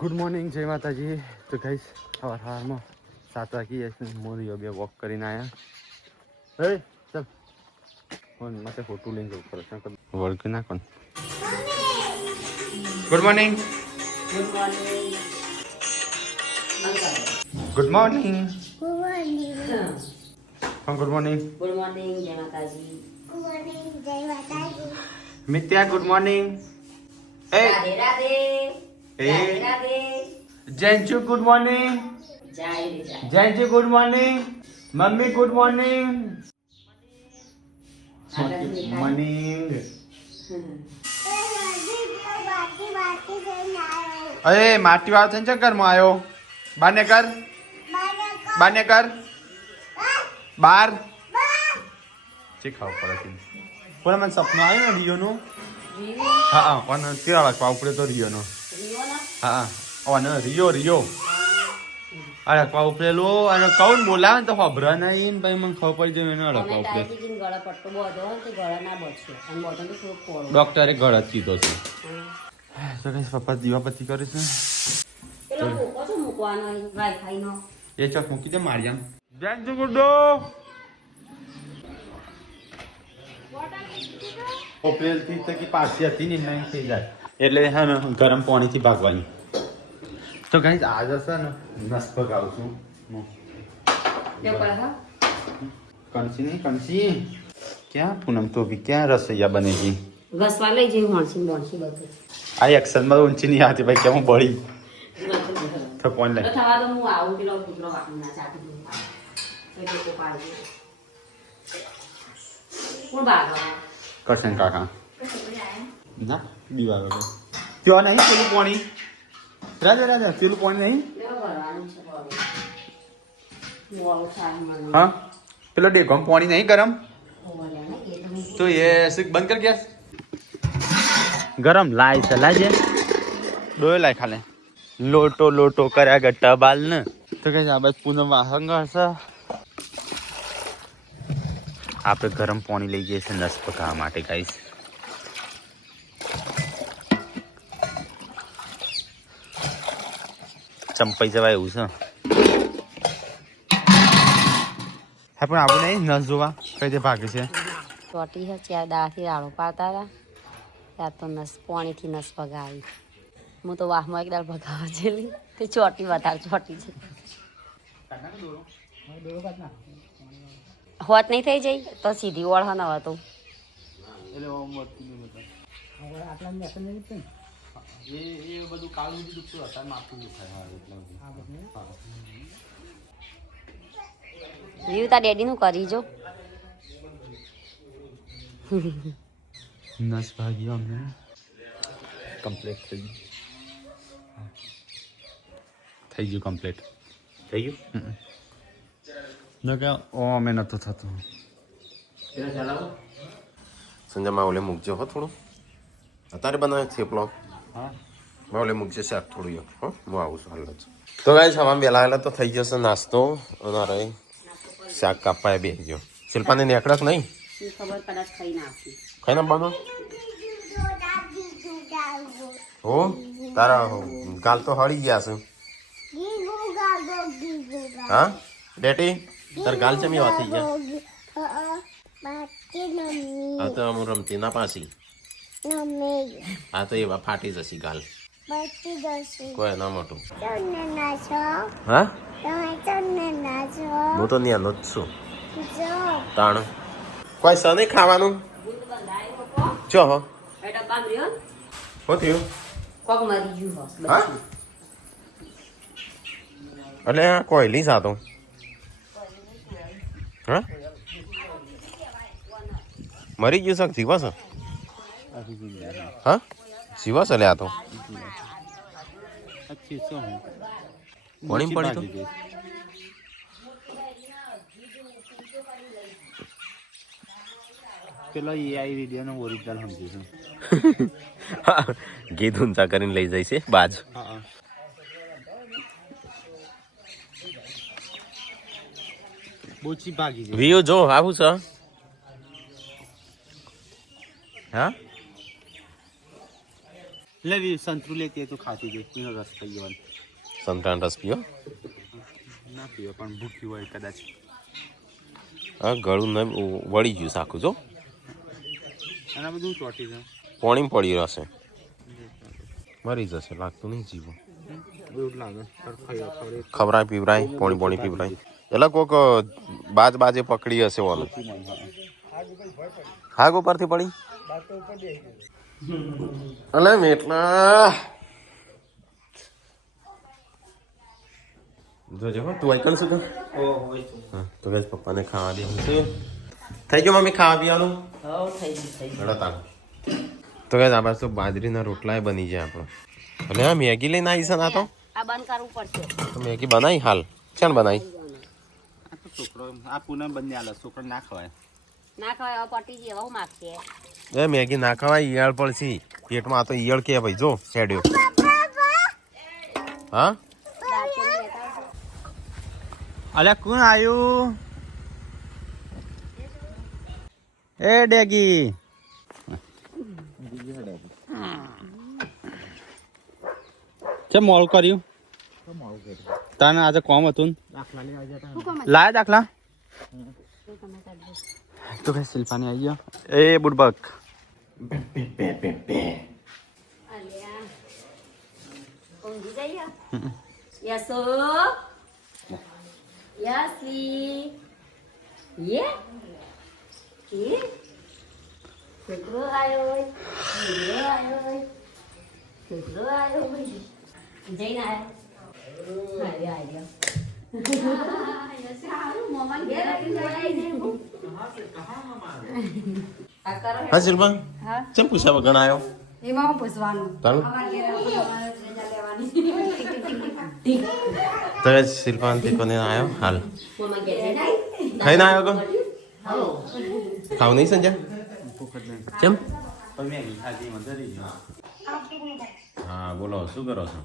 Good morning, જય માતાજી. તો ગાઈસ સવારમાં 7 વાગી જાય છે. મોદી બે વોક કરીને આવ્યા. હે ચાલ ફોન માટે ફોટો લઈને જવું પડે. વળગી ના કોણ. Good morning. Good morning. Good morning. Good morning. Good morning. Good morning, જય માતાજી. ગુડ મોર્નિંગ, જય માતાજી. મિત્યા ગુડ મોર્નિંગ. એ રાધે રાધે. રાધે રાધે. જયંતુ ગુડ મોર્નિંગ. જય રે જય. જયંતુ good morning. Mummy good morning. Morning. અરે માટી વાળો થઈને ચક્કર માં આવ્યો. બાને કર. બાને કર. બાર. જે ખાવ પડે છે. કોને મને સપનું આવ્યું ને રિયોનું. હા હા પણ કેળા પાવ પડે તો રિયોનો. હા હા રિયો રિયો. અરે પાવ ઉપડેલો અને કઉન બોલાવે ને તો ખબર નહીં ને ભાઈ મને ખબર પડી જાય એને અડક પાવ ઉપડે. ડોક્ટરે ગળ જ કીધો છે. તો કઈ પપ્પા દીવાબત્તી કરે છે. એ ચોક મૂકી દે મારી આમ. જય ગુડ્ડો. ઓપરેલ થી તકી પાછી હતી ને નહીં થઈ જાય એટલે હે ને ગરમ પાણીથી ભાગવાની. તો કઈ આજે છે ને નસ પગાવું છું. કંસી નહીં કંસી. ક્યાં પૂનમ તો બી ક્યાં રસોઈયા બનેગી. ઘસવા લઈ જઈ હોણસી મોણસી બધું. આ એક્શનમાં ઊંચી નહીં આવતી ભાઈ કેમ બળી. તો કોણ લે થવા તો હું આવું પેલો કૂતરો વાપરીને ચાટી દઉં. એટલે તો પાડી દે. કોણ બાગા કરશન કાકા ના દીવા વગર ત્યાં નહીં પેલું પાણી. રાજા રાજા પેલું પાણી નહીં. હા પેલો ડેગમ પાણી નહીં ગરમ. તો એ બંધ કર ગેસ. ગરમ લાય ચલાજે. ડોયો લાય ખાલે. લોટો લોટો કર્યા ગટ્ટા બાલ ને. તો કે આ બસ પૂનમ વાહંગ હશે. આપણે ગરમ પાણી લઈ જઈએ છીએ નસ પકાવવા માટે ગાઈસ. ચંપાઈ જવાય એવું છે. હા પણ આપણે નહીં નસ જોવા કઈ રીતે ભાગે છે. ચોટી છે ચાર દાળથી રાડો પાડતા હતા ત્યાં તો નસ પાણીથી નસ ભગાવી. હું તો વાહમાં એક દાળ ભગાવા જેલી તે ચોટી વધારે ચોટી છે. હોત નહીં થઈ જાય તો સીધી ઓળખ ન હતો. તા ડેડી નું કરી જો. નસ ભાગ્યો અમને કમ્પ્લીટ થઈ ગયું કમ્પ્લીટ થઈ ગયું. ન કે ઓ અમે નતો થતો. સંજયમાં ઓલે મૂકજો હો થોડું. અત્યારે બનાવે થેપલો. હા ઓલે મૂકજો શાક થોડું હો. હું આવું છું હાલ જ. તો ગાઈસ હવામાં વહેલા વહેલા તો થઈ જશે નાસ્તો. અને શાક કાપાય બે ગયો. શિલ્પાને નેકડક નહીં ખબર કદાચ ખાઈ નાખી. ખાઈ નાખવાનો હો. તારા ગાલ તો હળી ગયા છે. હા ડેટી તાર ગાલ ચમી એવા થઈ ગયા. હા તો હું રમતી ના પાછી. હા તો એવા ફાટી જશે ગાલ. કોઈ ના મોટું. હા હું તો ન્યાનો જ છું. તાણ કોઈ સ નહીં ખાવાનું. ચો હો શું થયું. કોક મરી ગયું હા એટલે કોઈ લઈ જાતો. હા મરી ગયું શક જીવા છે. હા જીવા છે લે આ તો કોણી પડી તો. પેલો એઆઈ વિડિયો નો ઓરિજિનલ સમજુ છું. ગીત ઊંચા કરીને લઈ જાય છે બાજ. બોચી ભાગી છે. વ્યૂ જો આવું છે. હા લેવી સંતરું લેતી તો ખાતી ગઈ એનો રસ થઈ જવાનો સંતરાનો રસ પીઓ ના પીવો પણ ભૂખ્યું હોય કદાચ હા ગળું ન વળી ગયું સાખું જો અને બધું ચોટી છે પાણી પડી રહેશે મરી જશે લાગતું નહીં જીવો એવું લાગે ખવરાય પીવરાય પાણી પીવરાય એટલે કોક બાજે પકડી હશે ઓલું હાગ ઉપરથી પડી અલે મેટલા જોજે હો તું આઈકણ શું કર હા તો ગેસ પપ્પાને ખાવા દે થઈ ગયો મમ્મી ખાવા પીવાનું તો ગેસ આ બાજુ બાજરીના રોટલા બની જાય આપણો અને આ મેગી લઈને આવી છે ના તો આ બંધ કરવું પડશે તો મેગી બનાવી હાલ ચાલ બનાવી છોકરો આ પૂનમ બંને આલે છોકરો ના ખવાય ના ખવાય હવે પટી જાય બહુ માગશે એ મેગી ના ખવાય ઈયળ પડશે પેટમાં આ તો ઈયળ કે ભાઈ જો શેડ્યો હા અલ્યા કોણ આવ્યું એ ડેગી કેમ મોડું કર્યું તને આજે કોમ હતું લાયા દાખલા તો કઈ શિલ્પાની આવી ગયો એ બુડબક ઊંઘી જઈએ યસો યસી યે યે છોકરો આવ્યો છોકરો આવ્યો જઈને આવ્યો હા શિલ્પા ચમ પૂછ્યા વગર આવ્યો એમાં પૂછવાનું તારું તો શિલ્પા અંતે કોને આવ્યો હાલ ખાઈને આવ્યો કો ખાવ નહીં સંજય કેમ હા બોલો શું કરો છો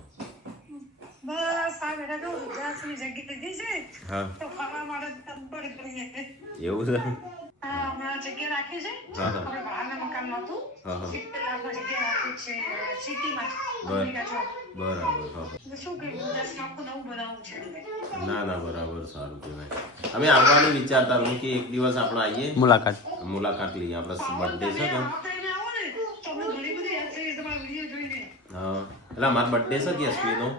બસ આ બેટા તો ઉદાસની જગ્યાએ દીધી છે હા તો ખાવા માટે તંબડ કરીએ એવું છે હા હમણાં જગ્યા રાખી છે હા હા આપણે બહારના મકાનમાં હતું હા હા પેલામાં જગ્યા રાખી છે સિટીમાં બરાબર હા હા તો શું કર્યું ઉદાસને આખું નવું બનાવવું છે એટલે. ના બરાબર સારું કહેવાય અમે આવવાનું વિચારતા હું કે એક દિવસ આપણે આવીએ મુલાકાત લઈએ આપણા બર્થડે છે કે આપણે એને આવો ને તો તમને ઘણી બધી યાદ થઈ તમારા વિડીયો જોઈને હા એટલે અમારો બર્થડે છે કે એસપીનો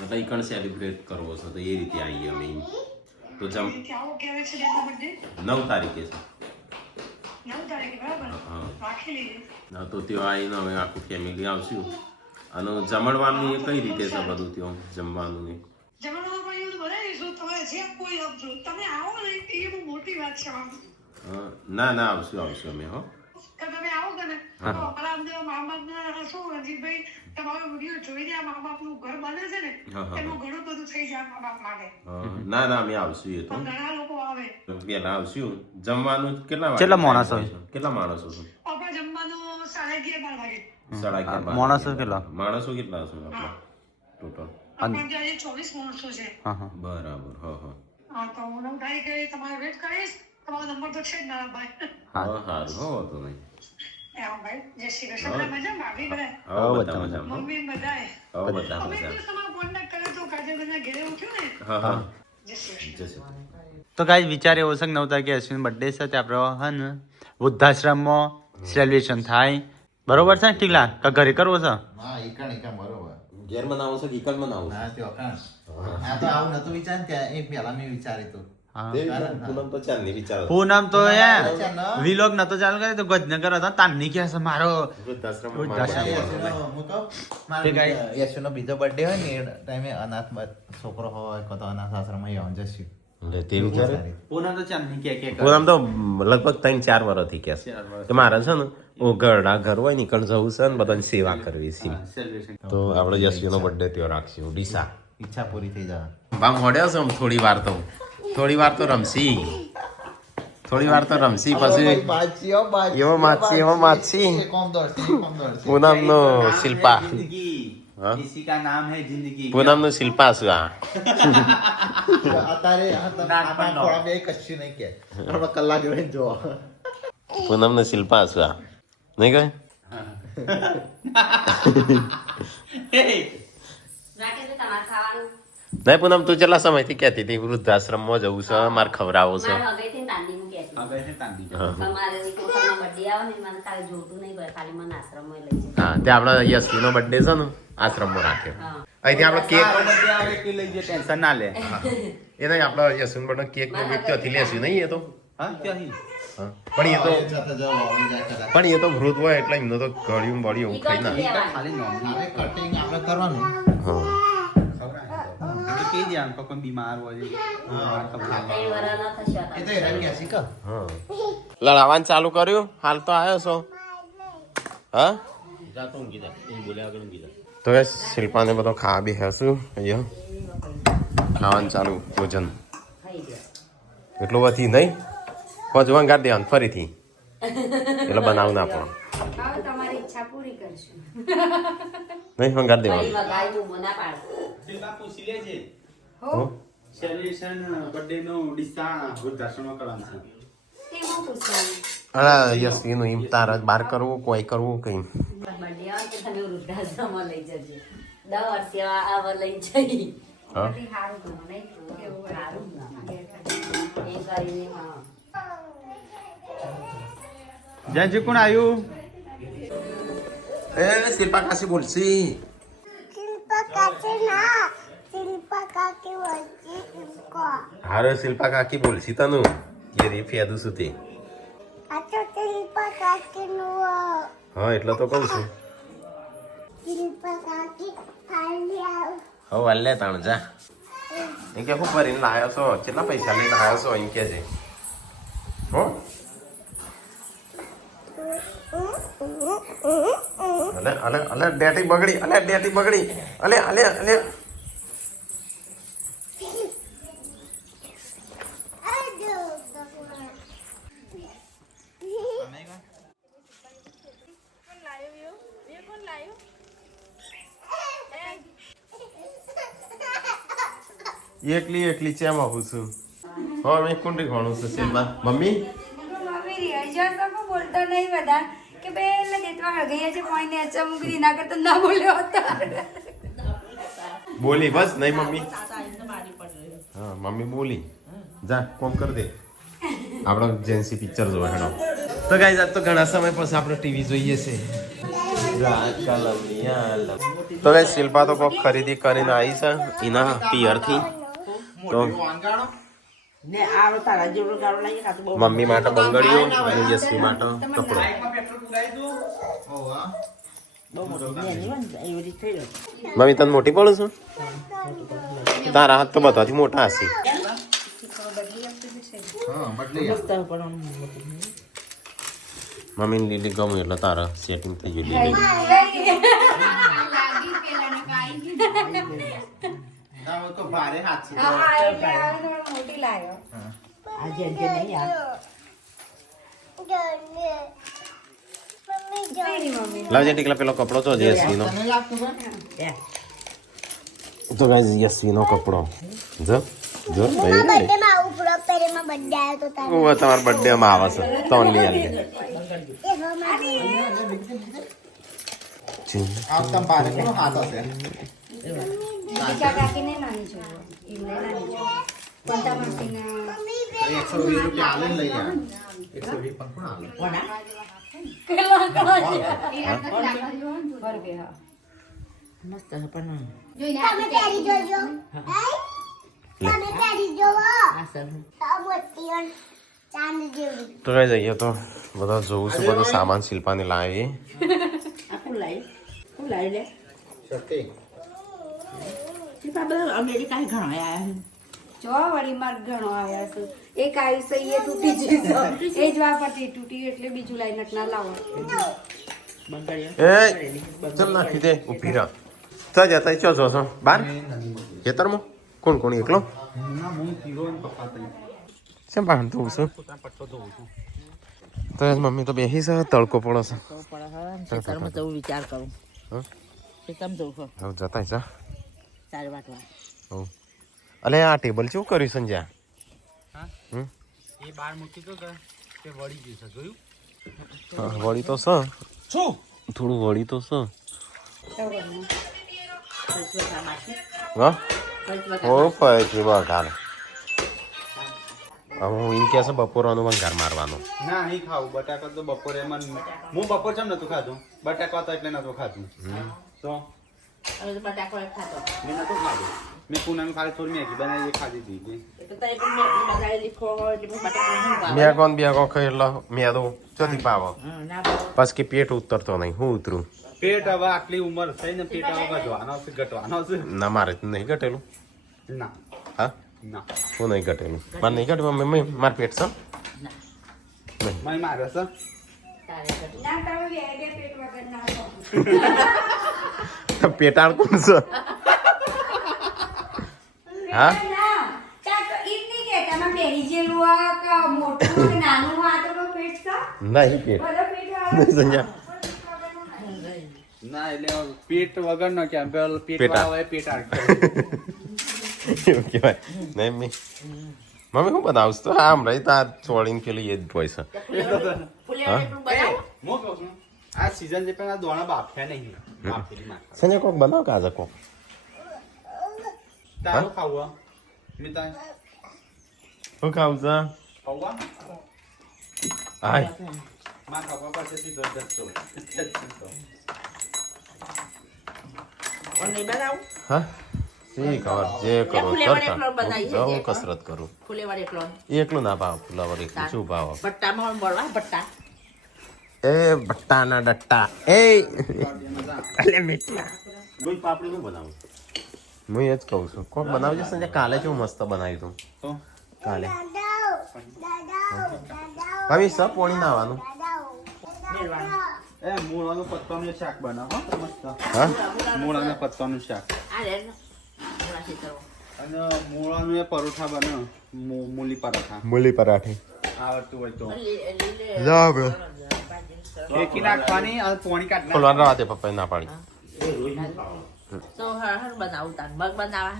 એટલે ઈકણ સેલિબ્રેટ કરવો છે તો એ રીતે આવીએ અમે તો જમ આવો ક્યારે છે એનો બર્થડે 9 તારીખે છે 9 તારીખે બરાબર હા રાખી લઈએ હા તો ત્યાં આવીને અમે આખું ફેમિલી આવશું અને જમણવાનું એ કઈ રીતે છે બધું ત્યાં જમવાનું ને જમણવાર પણ એવું બનાવીશું તમારે જે કોઈ આપજો તમે આવો ને એ બહુ મોટી વાત છે આમ ના આવશું અમે હો કે તમે આવો કે ને તો અમારા અંદર મા બાપના શું રણજીતભાઈ તમારો વિડીયો જોઈને આ મા બાપનું ઘર બને છે ને એનું ઘણું બધું થઈ જાય મા બાપ માટે ના અમે આવશું એ તો પણ ઘણા લોકો આવે પેલા આવશું જમવાનું કેટલા માણસો આપણે જમવાનું 11:30 વાગે 11:30 માણસો કેટલા માણસો કેટલા હશે આપણા ટોટલ આપણે ત્યાં 24 માણસો છે બરાબર હા તો હું 9 તારીખે તમારે વેટ કરીશ તમારો નંબર તો છે જ ના ભાઈ સારું હો તો નહીં ભાઈ જય શ્રી કૃષ્ણ મજા ભાભી બધા બધા મજામાં મમ્મી બધાય બધા અમે મજા તમારો કોન્ટેક્ટ કર્યો તો કાજે બધા ઘરે ઉઠ્યું ને હા જય શ્રી કૃષ્ણ જશે તો કાંઈ વિચાર એવો છે કે 9 તારીખે અશ્વિન બર્થડે છે તે આપણે હે ને વૃદ્ધાશ્રમમાં સેલિબ્રેશન થાય બરોબર છે ને ટીકલા કે ઘરે કરવો છે હા ઈકણ બરોબર ઘેર બનાવું છે ઈકલ બનાવું હા તે અકાણ આ તો આવું નતું વિચાર ત્યાં એ પહેલા મેં વિચાર્યું હતું પૂનમ તો ચાલ નહીં વિચાર પૂનમ તો વિલોગ નતો ચાલુ કરે તો ગજનગર હતો તારની કે છે મારો વૃદ્ધાશ્રમ હું તો મારો યશુનો બીજો બર્થડે હોય ને એ ટાઈમે અનાથ છોકરો હોય કો તો અનાથ આશ્રમમાં આવવાનું જશું એટલે તે વિચારે પૂનમ તો ચાલની કે પૂનમ તો લગભગ 3-4 વર્ષથી કે છે મારે છે ને ઘરડા ઘર હોય ને કણ જવું છે ને બધાની સેવા કરવી છે તો આપણે યશવીનો બર્થડે ત્યાં રાખશું ડીસા ઈચ્છા પૂરી થઈ જાય બામ હોડ્યા છે થોડી વાર તો રમશી પછી એવો માછી પૂનમ નો શિલ્પા इसी का नाम है जिंदगी પૂનમ નું શિલ્પા શું અત્યારે થોડા બે કશું નહીં કે આપણે કલાક જોઈને જો પૂનમ નું શિલ્પા શું નહીં કહે રાકેશભાઈ તમારે ખાવાનું નહીં પૂનમ તું કેટલા સમયથી કહેતી હતી વૃદ્ધાશ્રમમાં જવું છે મારે ખવડાવો છે મારે હગેથી તાંડી મૂકી હતી તમારે છોકરાનો બર્થડે આવે ને મને ખાલી જોતું નહીં પડે ખાલી મને આશ્રમમાં લઈ જાય હા તે આપણા યશવીનો બર્થડે છે ને આશ્રમમાં રાખ્યો હા અહીંથી આપણે કેક લઈ જાય ટેન્શન ના લે એ નહીં આપણા યશવીનો બર્થડે કેક નો કેક ત્યાંથી લેશું નહીં એ તો હા ત્યાંથી હા પણ એ તો જતા જવા વાળી જાય કદાચ. પણ એ તો વૃદ્ધ હોય એટલે એમને તો ગળ્યું બળ્યું એવું ખાઈ ના ખાલી નોંધી હવે કટિંગ આપણે કરવાનું હા કહી દે આમ કોઈ બીમાર હોય ત્રણ વરાના થશે એ તો હેરાન ગયા શીખ હા લડાવવાનું ચાલુ કર્યું હાલ તો આવ્યો છો હા તો એ શિલ્પાને બધો ખાવા બી હેશું અહીંયા ખાવાનું ચાલુ ભોજન થઈ ગયા એટલું બધી નહીં પજવાન ગાડી દેવાનું ફરીથી એટલે બનાવું ના પણ હવે તમારી ઈચ્છા પૂરી કરશું નહીં હંગાર ફરી દેવાનું વગાડ્યું મોના પાડશે પૂછી લેજે હો? સેલિબ્રેશન બર્થડે નો ડિસ્સા વૃદ્ધાશ્રમમાં કરવાનું છે તે હું પૂછવાનું અરે યશવીનું એમ તાર જ બહાર કરવું કોઈ કરવું કઈ બર્થડે આવે તો તમે વૃદ્ધાશ્રમમાં લઈ જજો 10 વર્ષે આવા લઈ જઈ હા સારું ગણો નહીં કેવું સારું એ કરીને હા જ્યાં કોણ આવ્યું એ શિલ્પા કાશી બોલશી હારે શિલ્પા કાકી બોલશી તનું એ રે ફેદું છું તે હા એટલે તો કહું છું હવે વાલે તાણ જા એ કે હું ભરીને લાયો છો કેટલા પૈસા લઈને આવ્યો છો એમ કે છે હો અલે અલે અલે ડેટી બગડી અલે અલે અલે એકલી ચેમ આવું છું હા મેં કુંડી ઘણું છું શિલ્પા મમ્મી મમ્મી રિયાઝ તો બોલતો નહીં બધા કે બે એટલે દેતવા હગૈયા છે કોઈ ને અચ્છા મૂકી દીના કરતા ના બોલ્યો હતા બોલી બસ નહીં મમ્મી હા મમ્મી બોલી જા કોમ કર દે આપણો જેન્સી પિક્ચર જોવે હેડો તો ગાઈઝ આજ તો ઘણા સમય પછી આપણે ટીવી જોઈએ છે તો ગાઈઝ શિલ્પા તો કોક ખરીદી કરીને આવી છે એના પિયરથી તો મમ્મી માટે બંગડીઓ અને યશવી માટે કપડો મમ્મી તને મોટી પડું છું તારા હાથ તો બધાથી મોટા હશે હા બદલી મમ્મીને લીલી ગમ્યું એટલે તારા સેટિંગ થઈ ગયું લીલી ના તો ભારે હાથ છે હા એટલે આ થોડો મોટી લાગ્યો લાવજે ટીકલા પેલો કપડો તો યશવીનો તને લાગતું છે તો ગાઈઝ યશવીનો કપડો જો જો ભાઈ તમારા બર્થડે માં આવે છે તો લઈ આવી આ તમ ભારે કોનો હાથ હશે દીકા કાકીને નાની જોયો એમને નાની જોયો કોણતા માસીને 120 રૂપિયા આલે લઈ આ 120 પણ કોણ આલે બરગે હા તો કઈ જઈએ તો બધા જોવું છું બધું સામાન શિલ્પાને લાવી શક્તિ જો વળી માર ઘણો આવ્યા છે એક આવી છે એ તૂટી જશે એ જ વાપરતી તૂટી એટલે બીજું લાઈન ના લાવો એ ચલ નાખી દે ઉભી રહે તો જતા ચો જો છો બાર ખેતરમાં કોણ કોણ એકલો ના હું પીરો ને પપ્પા તઈ કેમ બહાર ધોવું છું તો આજ મમ્મી તો બેસી છે તડકો પડો છે વિચાર કરું હા? કેમ જવું છો હવે જતા છે 4 વાટવા હવ અલે આ ટેબલ કેવું કર્યું સંજ્યા એ બાર મૂકી તો તે વળી ગયું છે જોયું હા વળી તો છે શું થોડું વળી તો છે હા ઓ ફરી વઘાર હવે હું એમ કે છે બપોરનું વઘાર મારવાનું ના નહીં ખાવું બટાકા તો બપોરે હું બપોર ચમ નતું ખાધું બટાકા હતા એટલે નતું ખાધું તો મેં નતું ખાધું મેં પૂનમ ખાલી થોડી મેગી બનાવી ખાધી હતી મેગોન બેગો ખાઈ એટલે મેદો ચોથી પાવો પછી કે પેટ ઉતરતો નહીં હું ઉતરું પેટ હવે આટલી ઉંમર થઈ ને પેટ હવે ઘટવાનો છે ઘટવાનો છે ના મારે નહીં ઘટેલું ના હા ના હું નહીં ઘટેલું મારે નહીં ઘટવા મારું પેટ છે મને મારે છે ના તમે બે પેટ વગર ના હો. પેટાળ કોણ છે હા ના ત્યાં તો ઈ જ નહીં કહેતા માં બેરી જેલું આ કે મોટું કે નાનું આ તો કોઈ પેટ છે નહીં પેટ બધો પેટ વાળો નહીં સંજા ના એટલે પેટ વગર નો કેમ પેલો પેટ પેટા. વાળો હોય પેટ આડ એવું કહેવાય નહીં મમ્મી હું બનાવું તો આમ રહી તાર છોડીને પેલી એ જ હોય છે હું કહું છું આ સીઝન જે પેલા દોણા બાફ્યા નહીં બાફેલી નાખવા. સંજય કોક બનાવ કાજે કોક તારું ખાવું મિતા શું ખાવું છે ખાવા આય માં ખાવા પાસે સીધો જતો હા સી ખબર જે કરો ફુલેવર કરતા એકલો બનાવી છે, હું એકલો. કસરત કરું ફુલેવર એકલો એકલું ના ભાવ ફુલાવર એકલું શું ભાવ ભટ્ટામાં બોલવા ભટ્ટા એ ભટ્ટાના ડટ્ટા એ અલે મીઠા દૂધ પાપડી નું બનાવું હું એ જ કહું છું કોક બનાવજે સંજય કાલે કેવું મસ્ત બનાવ્યું તું તો કાલે ભાભી સબ પોણી નાવાનું એ મૂળાનું પત્તાનું શાક બનાવો હો, મસ્ત હા મૂળાના પત્તાનું શાક આ રે મુળાથી કરો અને મૂળાનું એ પરોઠા બનાવો મૂલી પરોઠા મૂલી પરાઠી આવડતું હોય તો જા બે શેકી નાખવાની અને પોણી કાઢી ખોલવાનું રાતે પપ્પાએ ના પાડી તો હર બનાવું તાન મગ બનાવા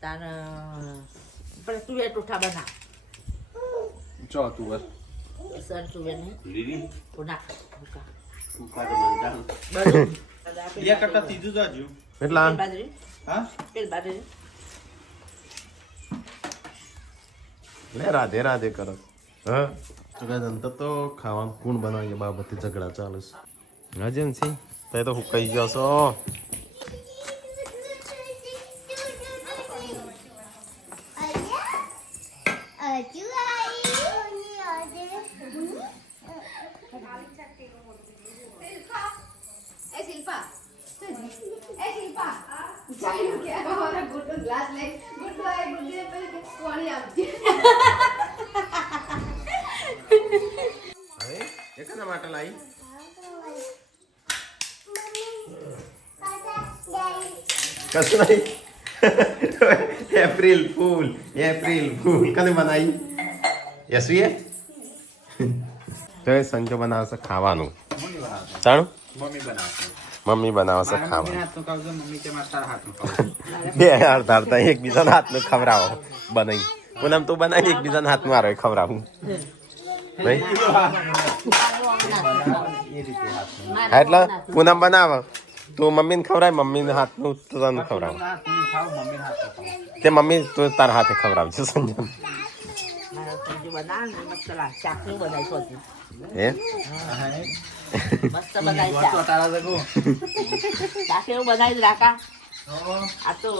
તાન પણ તું એ ટોઠા બના ચોથું બસ સર તું એ નહીં લીલી પુના બધું બધું બે કરતા ત્રીજું જ હજુ એટલા બાજરી હા પેલ બાજરી લે રાધે રાધે કરો હા તો કાંઈ અંતર તો ખાવાનું કોણ બનાવીએ બાબતે ઝઘડા ચાલે છે હા જેમ છે તે તો હુકાઈ ગયો છો હવે એ કના માટે લાવી કશું નહીં એપ્રિલ ફૂલ કને બનાવી યસવીએ તો એ સંજો બનાવશે ખાવાનું જાણું મમ્મી બનાવશે મમ્મી બનાવશે મમ્મી ખાવાનું હાથનું ખાવજો મમ્મી કે મારા તારા હાથનું ખાવું બે અડધા એકબીજાના હાથનું ખવડાવો બનાવી પૂનમ તું બનાવી એકબીજાના હાથમાં મારો ખવડાવું નહીં એ રીતે હાથનું હા એટલે પૂનમ બનાવો તું મમ્મીને ખવડાય મમ્મીને હાથનું તને ખવડાવ હાથનું ખાવ મમ્મી હાથનું ખાવ તે મમ્મી તું તારા હાથે ખવડાવજો સંજય મારા સંજુ બનાવ ને મસ્ત શાકનું બનાવી શોધ્યું હે મસ્ત બનાવી શાક તારા જગો શાક એવું બનાવી રાખા આ તો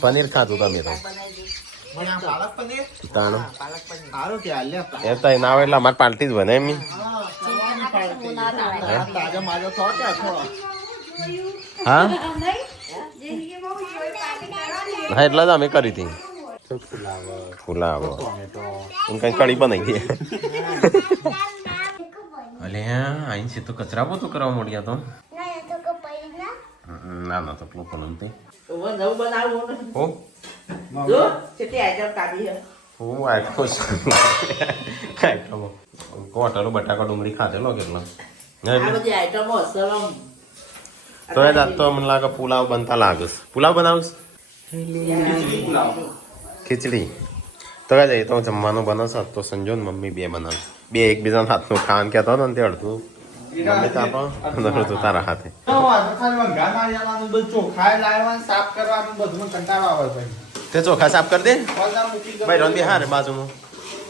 પનીર ખાધું તમે તો બનાવી મને આ પાલક પનીર તાણું પાલક પનીર સારું કે આલ્યા એ તો ના આવે એટલે અમારે પાલટી જ બને એમ તાજા માજો થો કે થોડો હા નહીં જિંદગીમાં હું જોઈ પાર્ટી કરવાની હા એટલે જ અમે કરી હતી ફુલાવો એમ કઈ કઢી બનાવી દે અલે અહીં છે તો કચરા બહુ તો કરવા મોડ્યા તો ના ના તો પેલું તે નવું બનાવવું હો જો કેટલી આઈટમ કાઢી છે હું આટલો આટલો કોટલો બટાકા ડુંગળી ખાધેલો કેટલો આ બધી આઈટમો સરમ તો એ જાત તો મને લાગે પુલાવ બનતા લાગે છે પુલાવ બનાવશ ખીચડી તો કઈ જઈએ તો જમવાનું બનાવશે તો સંજો ને મમ્મી બે બનાવશે બે એકબીજાના હાથનું ખાવાનું કહેતો હતો ને તે અડધું મમ્મી તો આપો અડધું તારા હાથે તે ચોખા સાફ કરી દે ભાઈ રોંધી હારે બાજુમાં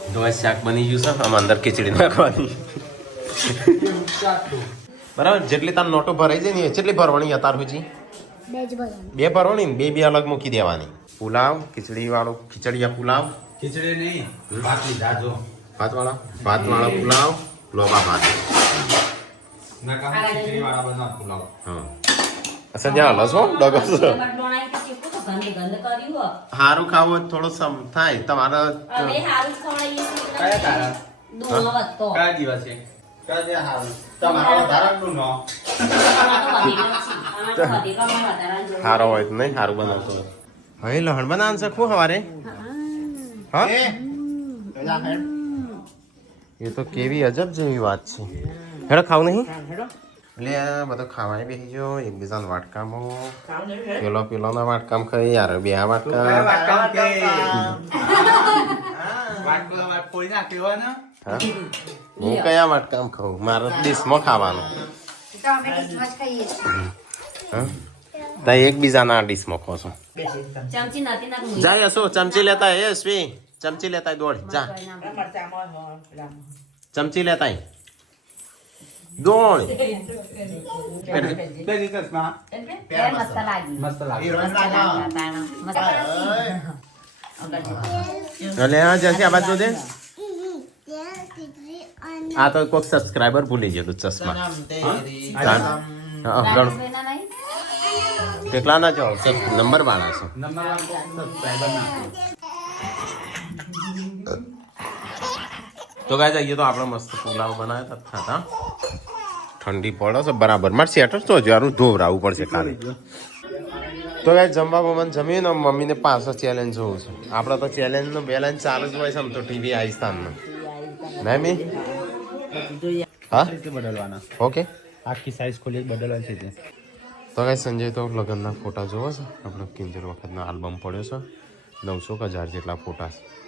તો શાક બની ગયું છે આમાં અંદર ખીચડી નાખવાની બરાબર જેટલી તાર નોટો ભરાઈ જાય ને જેટલી ભરવાની તાર હુજી બે ભરવાની ને બે અલગ મૂકી દેવાની પુલાવ ખીચડી વાળો ખીચડીયા પુલાવ ખીચડી નહીં ભાત લીધા જો ભાત વાળા પુલાવ લોબા ભાત ખીચડી વાળા બનાવ પુલાવ હા અસર જ્યાં હલો છો ડગો છો સારું ખાવું હોય થોડો સમ થાય તમારા કયા દિવસે તમારા વધારાનું નો સારો હોય તો નહીં સારું બનાવતો હવે લહણ બનાવવાનું છે ખૂબ સવારે હા એ તો કેવી અજબ જેવી વાત છે હેડો ખાવું નહીં એટલે આ બધો ખાવાય બેસી ગયો એકબીજાના વાટકામાં પેલોના વાટકામ ખાઈ યાર બે આ વાટકા હા હું કયા વાટકામ ખાઉં મારે ડીશમાં ખાવાનું હા તા એકબીજાના ડીશમાં ખો છો ચમચી નથી નાખું જાય હશો ચમચી લેતા એ સ્વી ચમચી લેતા દોડ જા ચમચી લેતા દોડ મસ્ત લાગી મસ્ત લાગે એટલે હા જલ્દી આ બાજુ દે આ તો કોઈક સબસ્ક્રાઈબર ભૂલી ગયો તું ચશ્મા હા ગણ કેટલા ના છો નંબર વાળા છો તો ગાય જઈએ તો આપણે મસ્ત પુલાવ બનાવ્યા હતા ખાતા ઠંડી પડે છે બરાબર મારે સેટર તો હજારું ધોવરાવવું પડશે ખાલી તો ગાય જમવા બમન જમીને મમ્મીને પાછો ચેલેન્જ જોઉં છું આપણે તો ચેલેન્જનો બેલેન્સ ચાલુ જ હોય છે આમ તો ટીવી આઈસ્તાનનો મેમી હા બદલવાના ઓકે આખી સાઈઝ ખોલી બદલવાની છે તો ગાય સંજય તો લગ્નના ફોટા જોવો છે આપણો કિંજર વખતનો આલ્બમ પડ્યો છે 900 કે 1000 જેટલા ફોટા છે